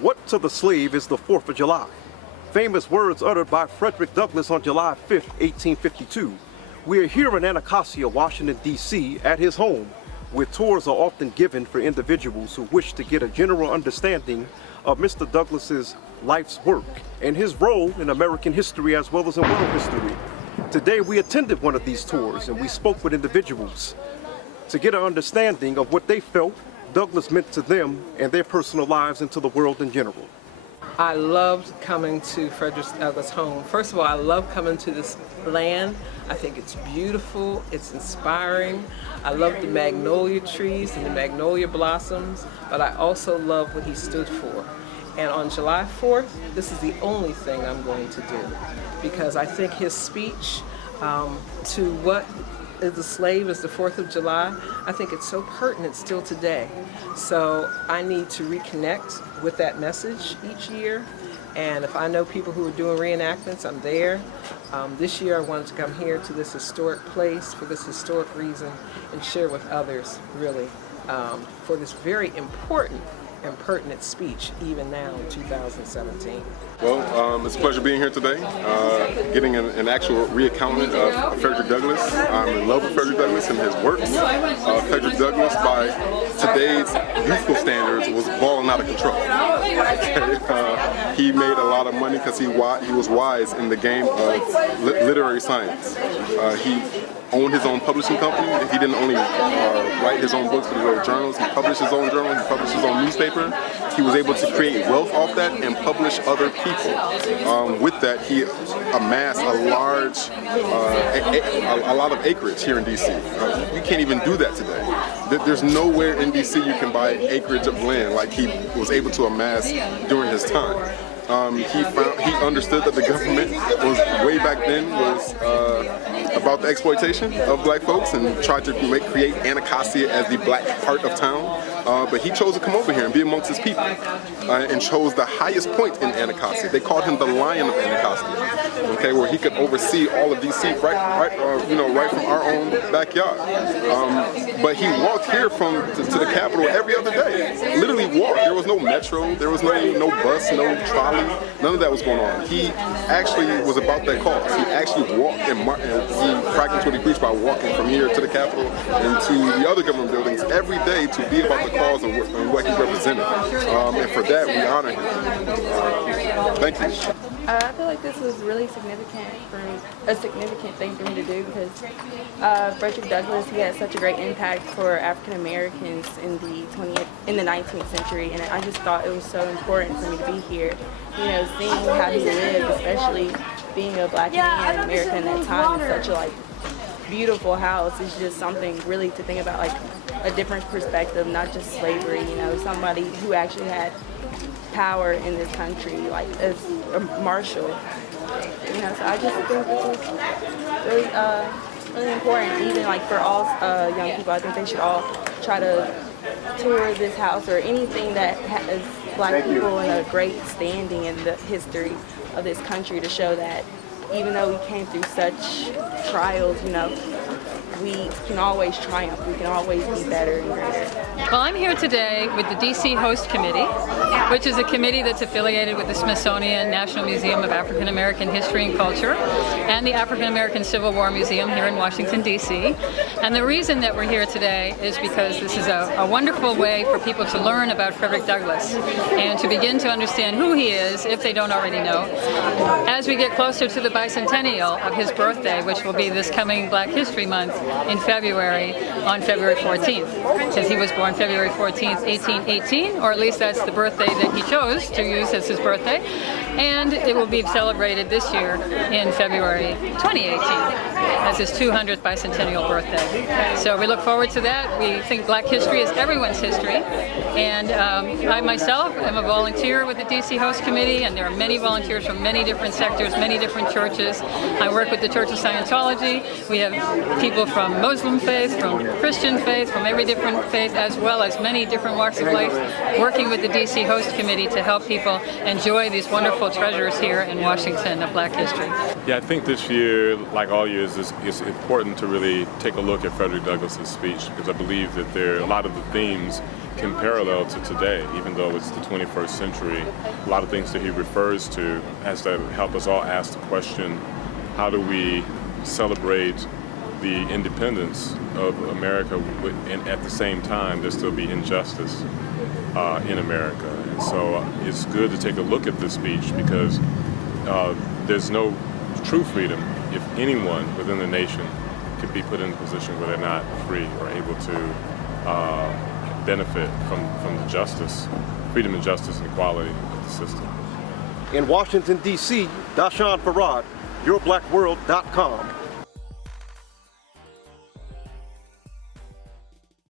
What to the slave is the 4th of July? Famous words uttered by Frederick Douglass on July 5, 1852. We are here in Anacostia, Washington, D.C. at his home, where tours are often given for individuals who wish to get a general understanding of Mr. Douglass's life's work and his role in American history as well as in world history. Today we attended one of these tours and we spoke with individuals to get an understanding of what they felt Douglass meant to them and their personal lives and to the world in general. I loved coming to Frederick Douglass Home. First of all, I love coming to this land. I think it's beautiful, it's inspiring. I love the magnolia trees and the magnolia blossoms, but I also love what he stood for. And on July 4th, this is the only thing I'm going to do, because I think his speech to what is a slave is the 4th of July, I think it's so pertinent still today. So I need to reconnect with that message each year. And if I know people who are doing reenactments, I'm there. This year I wanted to come here to this historic place for this historic reason and share with others, really, for this very important and pertinent speech, even now in 2017. Well, it's a pleasure being here today, getting an actual reaccounting of Frederick Douglass. I'm in love with Frederick Douglass and his works. Frederick Douglass, by today's youthful standards, was balling out of control. He made a lot of money because he was wise in the game of literary science. He owned his own publishing company. He didn't only write his own books, but he wrote journals. He published his own journal. He published his own newspaper. He was able to create wealth off that and publish other people. With that, he amassed a lot of acreage here in D.C. You can't even do that today. There's nowhere in D.C. you can buy acreage of land like he was able to amass during his time. He understood that the government was way back then was about the exploitation of black folks and tried to create Anacostia as the black part of town. But he chose to come over here and be amongst his people, and chose the highest point in Anacostia. They called him the Lion of Anacostia, okay, where he could oversee all of DC right from our own backyard. But he walked here to the Capitol every other day. Literally walked. There was no metro. There was no bus, no trolley. None of that was going on. He actually was about that cause. He actually walked and he practiced what he preached by walking from here to the Capitol and to the other government buildings every day to be about the cause and what he represented. And for that, we honor him. Thank you. I feel like this was really significant thing for me to do because Frederick Douglass, he had such a great impact for African Americans in the 19th century, and I just thought it was so important for me to be here. You know, seeing how he lived, especially being a black man in America in that time, in such a beautiful house, is just something really to think about, a different perspective, not just slavery. You know, somebody who actually had power in this country, as a marshal. You know, so I just think this was really important, even for all young people. I think they should all try to tour this house or anything that has black people in a great standing in the history of this country, to show that even though we came through such trials, you know, we can always triumph. We can always be better and greater. Well, I'm here today with the DC Host Committee, which is a committee that's affiliated with the Smithsonian National Museum of African American History and Culture and the African American Civil War Museum here in Washington, D.C. And the reason that we're here today is because this is a wonderful way for people to learn about Frederick Douglass and to begin to understand who he is, if they don't already know, as we get closer to the bicentennial of his birthday, which will be this coming Black History Month in February, on February 14th, because he was born February 14th, 1818, or at least that's the birthday that he chose to use as his birthday, and it will be celebrated this year in February 2018 as his 200th bicentennial birthday. So we look forward to that. We think Black history is everyone's history, and I myself am a volunteer with the DC Host Committee, and there are many volunteers from many different sectors, many different churches. I work with the Church of Scientology. We have people from Muslim faith, from Christian faith, from every different faith, as well as many different walks of life, working with the DC Host Committee to help people enjoy these wonderful wonderful treasures here in Washington of Black history. Yeah, I think this year, like all years, it's important to really take a look at Frederick Douglass's speech, because I believe that a lot of the themes can parallel to today, even though it's the 21st century. A lot of things that he refers to has to help us all ask the question, how do we celebrate the independence of America, and at the same time there still be injustice in America? And so it's good to take a look at this speech, because there's no true freedom if anyone within the nation could be put in a position where they're not free or able to benefit from the justice, freedom and justice and equality of the system. In Washington, D.C., Doshon Farad, yourblackworld.com.